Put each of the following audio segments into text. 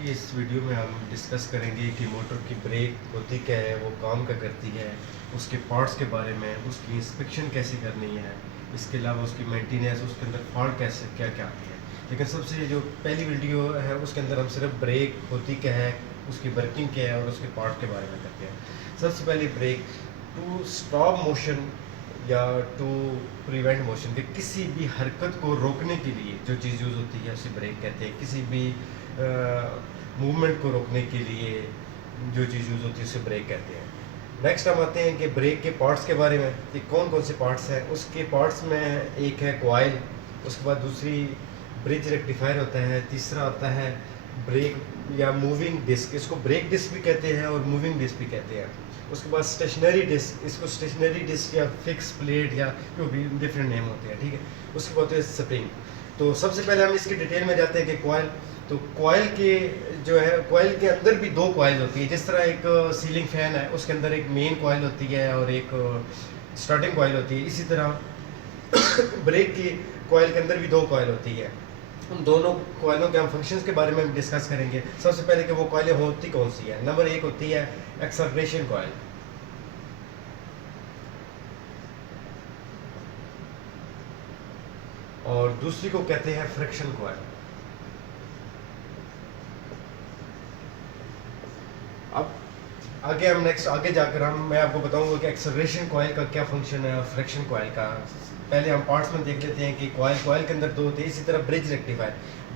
की इस वीडियो में हम डिस्कस करेंगे कि मोटर की ब्रेक होती क्या है, वो काम क्या करती है, उसके पार्ट्स के बारे में, उसकी इंस्पेक्शन कैसे करनी है, इसके अलावा उसकी मेंटेनेंस, उसके अंदर फॉल्ट कैसे क्या क्या आती है। लेकिन सबसे जो पहली वीडियो है उसके अंदर हम सिर्फ ब्रेक होती क्या है, उसकी वर्किंग क्या है और उसके पार्ट के बारे में करते हैं। सबसे पहले ब्रेक टू स्टॉप मोशन या टू प्रिवेंट मोशन के किसी भी हरकत को रोकने के लिए जो चीज़ यूज़ होती है उसे ब्रेक कहते हैं। किसी भी मूवमेंट को रोकने के लिए जो चीज़ यूज़ होती है उसे ब्रेक कहते हैं। नेक्स्ट हम आते हैं कि ब्रेक के पार्ट्स के बारे में कि कौन कौन से पार्ट्स हैं। उसके पार्ट्स में एक है कॉइल, उसके बाद दूसरी ब्रिज रेक्टिफायर होता है, तीसरा आता है ब्रेक या मूविंग डिस्क, इसको ब्रेक डिस्क भी कहते हैं और मूविंग डिस्क भी कहते हैं। उसके बाद स्टेशनरी डिस्क, इसको स्टेशनरी डिस्क या फिक्स प्लेट या जो भी डिफरेंट नेम होते हैं, ठीक है। उसके बाद होती है स्प्रिंग। तो सबसे पहले हम इसकी डिटेल में जाते हैं कि कॉइल। तो कॉइल के जो है, कॉइल के अंदर भी दो कॉइल होती है। जिस तरह एक सीलिंग फैन है उसके अंदर एक मेन कॉइल होती है और एक स्टार्टिंग कॉइल होती है, इसी तरह ब्रेक की कॉइल के अंदर भी दो कॉइल होती है। उन दोनों कॉइलों के हम फंक्शंस के बारे में हम डिस्कस करेंगे। सबसे पहले कि वो कॉइलें होती कौन सी है। नंबर एक होती है एक्सेलरेशन कॉइल, और दूसरी को कहते हैं फ्रिक्शन कॉइल। अब आगे हम नेक्स्ट आगे जाकर मैं आपको बताऊंगा कि एक्सेलरेशन कॉइल का क्या फंक्शन है और फ्रिक्शन कॉइल का। पहले हम पार्ट्स में देख लेते हैं कि कॉइल के अंदर दो होते हैं। इसी तरह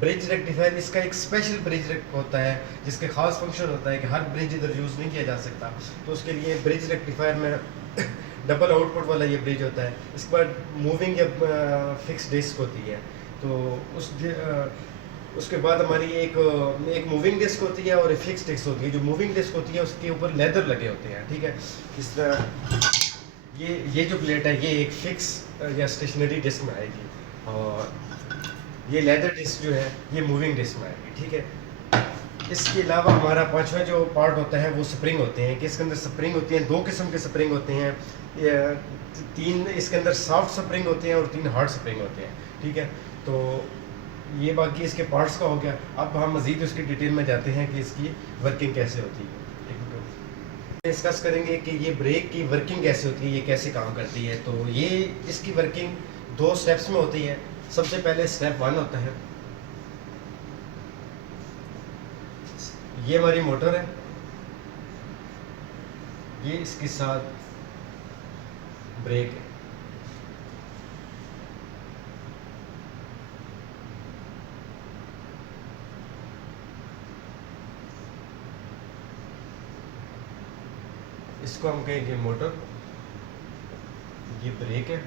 ब्रिज रेक्टिफायर इसका एक स्पेशल ब्रिज होता है जिसके खास फंक्शन होता है कि हर ब्रिज इधर यूज़ नहीं किया जा सकता, तो उसके लिए ब्रिज रेक्टिफायर में डबल आउटपुट वाला ये ब्रिज होता है। इसके बाद मूविंग या फिक्स डिस्क होती है। तो उसके बाद हमारी एक मूविंग डिस्क होती है और एक फिक्स डिस्क होती है। जो मूविंग डिस्क होती है उसके ऊपर लेदर लगे होते हैं, ठीक है। इस तरह ये जो प्लेट है ये एक फिक्स या स्टेशनरी डिस्क में आएगी, और ये लेदर डिस्क जो है ये मूविंग डिस्क में आएगी, ठीक है। इसके अलावा हमारा पांचवा जो पार्ट होता है वो स्प्रिंग होते हैं कि इसके अंदर स्प्रिंग होती हैं। दो किस्म के स्प्रिंग होते हैं, तीन इसके अंदर सॉफ्ट स्प्रिंग होते हैं और तीन हार्ड स्प्रिंग होते हैं, ठीक है। तो ये बाकी इसके पार्ट्स का हो गया। अब हम मज़ीद उसकी डिटेल में जाते हैं कि इसकी वर्किंग कैसे होती है। डिस्कस करेंगे कि ये ब्रेक की वर्किंग कैसे होती है, ये कैसे काम करती है। तो ये इसकी वर्किंग दो स्टेप्स में होती है। सबसे पहले स्टेप वन होता है, ये हमारी मोटर है, ये इसके साथ ब्रेक है। इसको हम कहेंगे मोटर, ये ब्रेक है।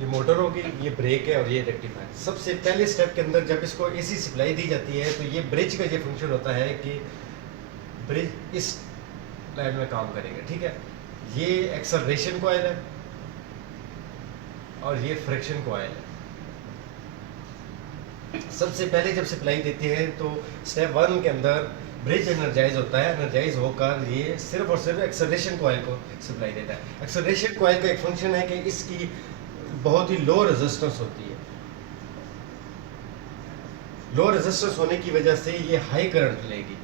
ये मोटर होगी, ये ब्रेक है और ये रेक्टिफायर। सबसे पहले स्टेप के अंदर जब इसको एसी सप्लाई दी जाती है तो ये ब्रिज का ये फंक्शन होता है कि ब्रिज इस लाइन में काम करेगा, ठीक है। ये एक्सेलरेशन कॉइल है और ये फ्रिक्शन कॉइल है। सबसे पहले जब सप्लाई देते हैं तो स्टेप वन के अंदर ब्रिज एनर्जाइज होता है। एनर्जाइज होकर ये सिर्फ और सिर्फ एक्सेलरेशन कॉइल को सप्लाई देता है। एक्सेलरेशन कॉइल का एक फंक्शन है कि इसकी बहुत ही लो रेजिस्टेंस होती है। लो रेजिस्टेंस होने की वजह से ये हाई करंट लेगी।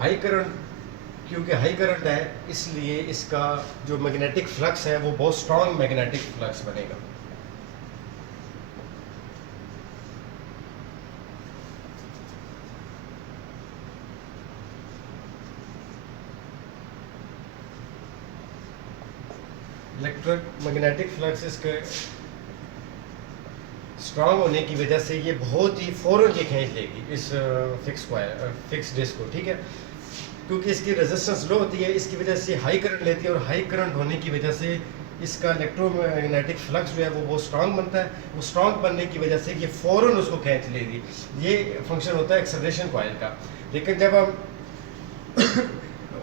हाई करंट, क्योंकि हाई करंट है इसलिए इसका जो मैग्नेटिक फ्लक्स है वो बहुत स्ट्रॉन्ग मैग्नेटिक फ्लक्स बनेगा। इलेक्ट्रोमैग्नेटिक फ्लक्स इसके स्ट्रांग होने की वजह से ये बहुत ही फ़ौरन ये खींच लेगी इस फिक्स डिस्क को, ठीक है। क्योंकि इसकी रेजिस्टेंस लो होती है, इसकी वजह से हाई करंट लेती है, और हाई करंट होने की वजह से इसका इलेक्ट्रोमैग्नेटिक फ्लक्स जो है वो स्ट्रांग बनता है। वो स्ट्रांग बनने की वजह से ये फ़ौरन उसको खींच लेगी। ये फंक्शन होता है एक्सेलरेशन कॉइल का। लेकिन जब हम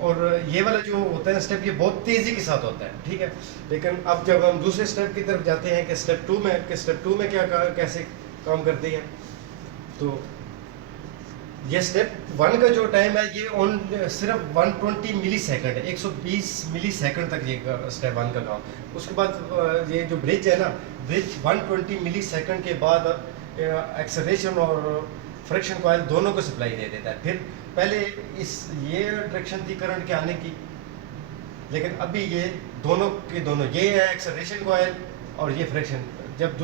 और ये वाला जो होता है स्टेप ये बहुत तेज़ी के साथ होता है, ठीक है। लेकिन अब जब हम दूसरे स्टेप की तरफ जाते हैं कि स्टेप टू में कैसे काम करती है, तो ये स्टेप वन का जो टाइम है ये ऑन सिर्फ 120 मिली सेकेंड है, 120 मिली सेकेंड तक ये स्टेप वन का काम। उसके बाद ये जो ब्रिज है ना, ब्रिज 120 मिली सेकेंड के बाद एक्सेलरेशन और फ्रिक्शन कॉइल दोनों को सप्लाई दे देता है। फिर पहले ये डायरेक्शन थी करंट के आने की, लेकिन अभी ये दोनों के दोनों, ये है एक्सेलरेशन कॉइल और ये फ्रिक्शन। जब